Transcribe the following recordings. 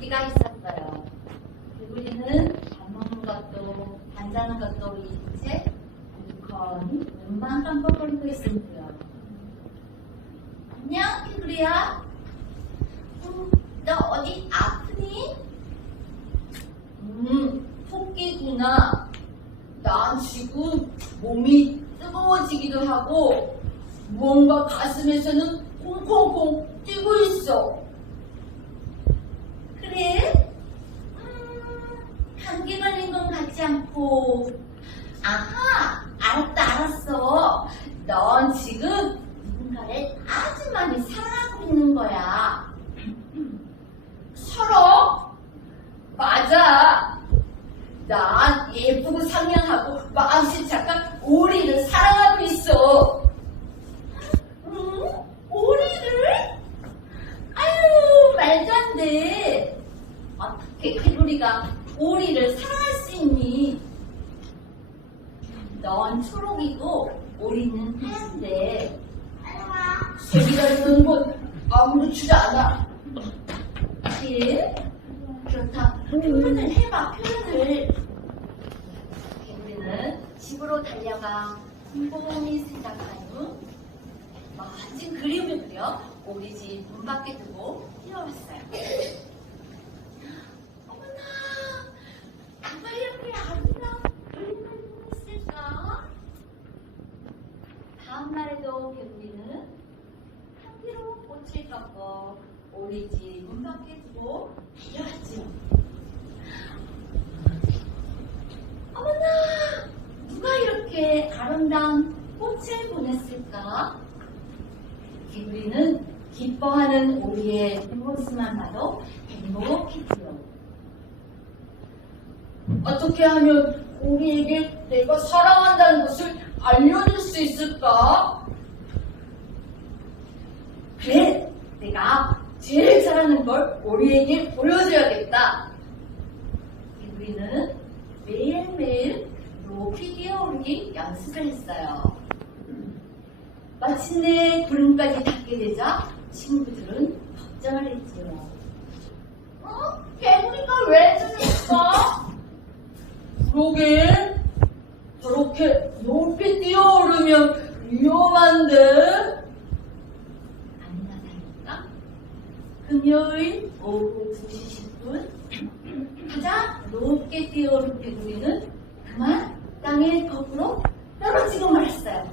개구리가 있었어요. 개구리는 밥 먹는 것도 잠자는 것도 이제 두커니 눈만 깜빡거리고 있었고요. 안녕 개구리야. 음, 너 어디 아프니? 음, 토끼구나. 난 지금 몸이 뜨거워지기도 하고 무언가 가슴에서는 콩콩콩 뛰고 있어. 그래? 음, 감기 걸린 건 같지 않고. 아하, 알았다, 알았어. 넌 지금 누군가를 아주 많이 사랑하고 있는 거야. 서로? 맞아. 난 예쁘고 상냥하고 마음씨 착한 오리를 사랑하고 있어. 응? 오리를? 아유, 말도 안 돼. 어떻게 개구리가 오리를 사랑할 수 있니? 넌 초록이고 오리는 하얀데 색이 다른 건 아무렇지도 않아. 예? 그렇다. 표현을 해봐, 표현을. 달려가 곰곰이 생각한 후 멋진 그림을 그려 우리 집 문 밖에 두고 뛰어왔어요. 어머나, 누가 이렇게 아름다운 그림을 그렸을까? 다음 날에도 개구리는 향기로운 꽃을 꺾어 우리 집 문 밖에 두고 달려왔지요. 어머나, 누가 이렇게 아름다운 꽃을 보냈을까? 개구리는 기뻐하는 오리의 모습만 봐도 행복했지요. 어떻게 하면 우리에게 내가 사랑한다는 것을 알려줄 수 있을까? 그래, 내가 제일 잘하는 걸 우리에게 보여줘야겠다. 개구리는 매일매일 높이 뛰어오르기 연습을 했어요. 마침내 구름까지 닿게 되자 친구들은 걱정을 했지요. 어? 개구리가 왜 저랬어? 그러게 저렇게 높이 뛰어오르면 위험한데 아니나 다를까? 금요일 오후 2시 10분 가장 높게 뛰어오른 개구리는 그만 땅에 거꾸로 떨어지고 말았어요.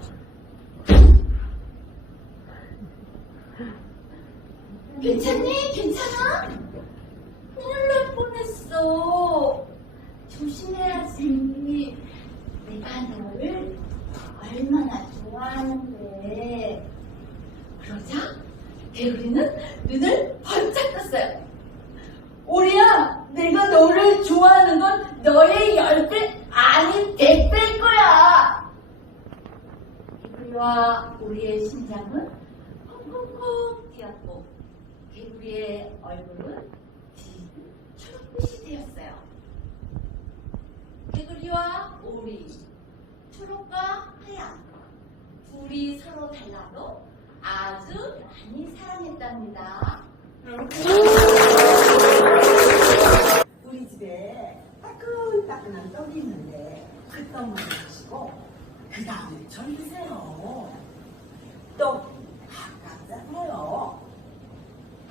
괜찮니? 괜찮아? 큰일 날 뻔했어. 조심해야지. 내가 너를 얼마나 좋아하는데. 그러자 개구리는 눈을 번쩍 떴어요. 오리야, 내가 너를 좋아하는 건 너의 열 배, 아니 백 배일 거야. 개구리와 우리의 심장은 콩콩콩 뛰었고 개구리의 얼굴은 초록빛이 되었어요. 개구리와 오리, 초록과 하얀 둘이 서로 달라도 아주 많이 사랑했답니다. 따끈따끈한 떡이 있는데 그 떡만 드시고 그 다음에 전 드세요. 떡 아깝잖아요.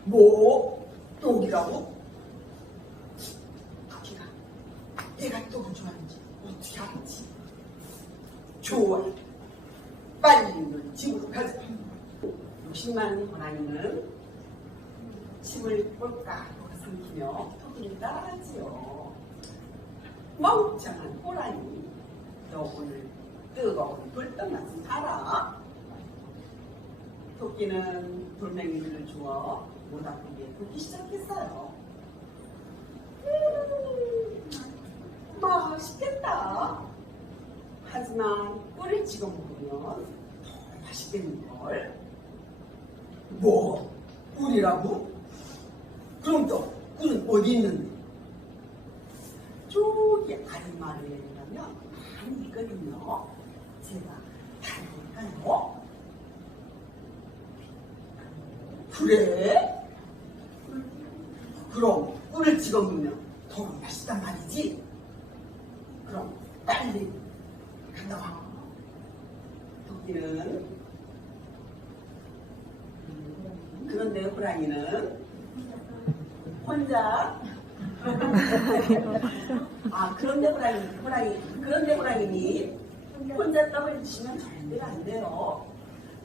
뭐? 떡이라고? 떡이가 내가 떡을 좋아하는지 어떻게 알았지? 좋아. 빨리 있는 집으로 가자. 욕심만 호랑이는 침을 꼴깍 삼키며 토끼를 따라하지요. 멍청한 호랑이, 너 오늘 뜨거운 불떡맛을 알아? 토끼는 돌멩이를 주워 못 아프게 굽기 시작했어요. 음, 맛있겠다. 하지만 꿀을 찍어 먹으면 더 맛있겠는걸. 뭐? 꿀이라고? 그럼 또 꿀은 어디 있는데? 저기 아랫마을에 가면 많이 있거든요. 제가 다녀올까요? 그래? 그럼 꿀을 찍어 먹으면 더 맛있단 말이지. 그럼 빨리 갔다 와. 토끼는 그런데 호랑이는 혼자 아 그런데 호랑이 호랑이 그런데 호랑이니 혼자 떡을 드시면 절대 안 돼요.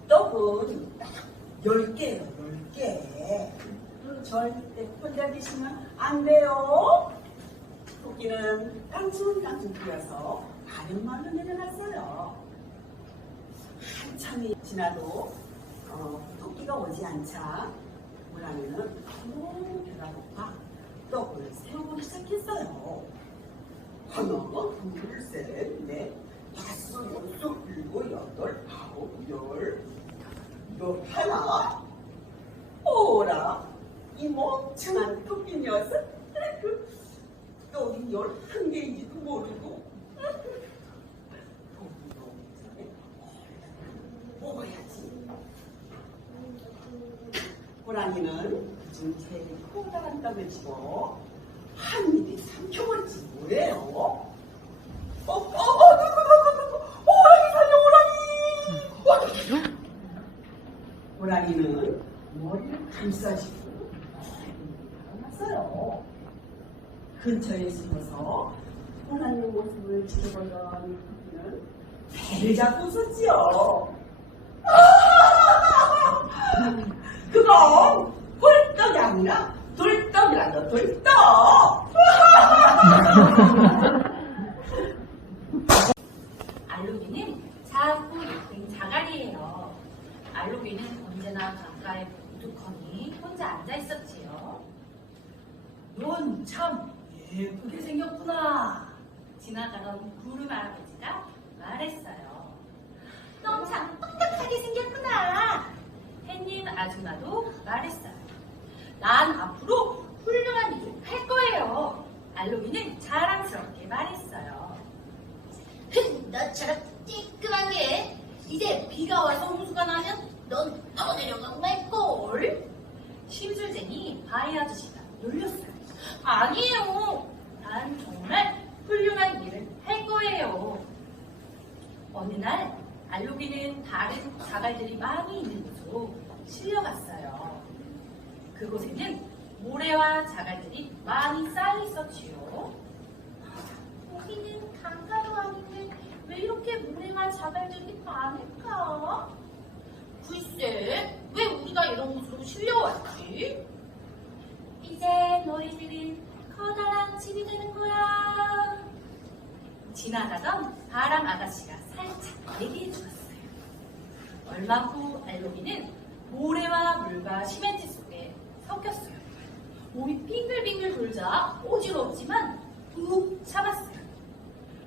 떡은 딱 10개예요, 10개. 절대 혼자 드시면 안 돼요. 토끼는 깡충깡충 뛰어서 바른말로 내려갔어요. 한참이 지나도 어, 토끼가 오지 않자 호랑이는 너무 배가 고파 떡을 세우기 시작했어요. 하나, 둘, 셋, 넷, 다섯, 여섯, 일곱, 여덟, 아홉, 열, 열 하나. 오라, 이 멍청한 토끼 녀석. 떡이 열한 개인지도 모르고. 먹어야지. 호랑이는 인생이 커다란 땀을 집어 한 입이 삼켜버리지 뭐예요? 어, 어, 어, 어, 호랑이 살려 오랑이! 호랑이! 호랑이는 머리를 감싸시고 날아갔어요. 근처에 숨어서 오랑이 모습을 지켜보던 그는 배를 잡고 있었지요. 그건 홀떡이 아니라 돌떡이란다 돌떡 알로기는 작고 예쁜 자갈이에요. 알로기는 언제나 강가에 우두커니 혼자 앉아 있었지요. 넌 참 예쁘게 생겼구나. 지나가던 구름 할아버지가 말했어요. 넌 참 똑똑하게 생겼구나. 햇님 아줌마도 말했어요. 난 앞으로 훌륭한 일을 할 거예요. 알로기는 자랑스럽게 말했어요. 너처럼 찌끄하게 이제 비가 와서 홍수가 나면 넌더 내려가고 말걸. 심술쟁이 바위 아저씨가 놀렸어요. 아니에요. 난 정말 훌륭한 일을 할 거예요. 어느 날 알로기는 다른 자갈들이 많이 있는 곳으로 실려갔어요. 그곳에는 모래와 자갈들이 많이 쌓여 있었지요. 여기는 강가도 아닌데 왜 이렇게 모래와 자갈들이 많을까? 글쎄, 왜 우리가 이런 곳으로 실려왔지? 이제 너희들은 커다란 집이 되는 거야. 지나가던 바람 아가씨가 살짝 얘기해 주었어요. 얼마 후 알로기는 모래와 물과 시멘트 속에 섞였어요. 몸이 빙글빙글 돌자 어지러웠지만 푹 참았어요.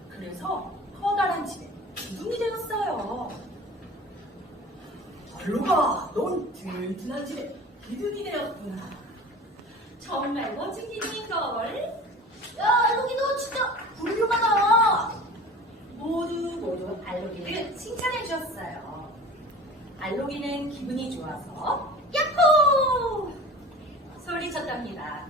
그래서 커다란 집에 기둥이 되었어요. 별로가 넌 든든한 집에 기둥이 되었구나. 정말 멋진 기둥인걸. 야, 알록이도 진짜 훌륭하다. 모두 모두 알록이를 칭찬해 주었어요. 알록이는 기분이 좋아서 야호! 소리쳤답니다.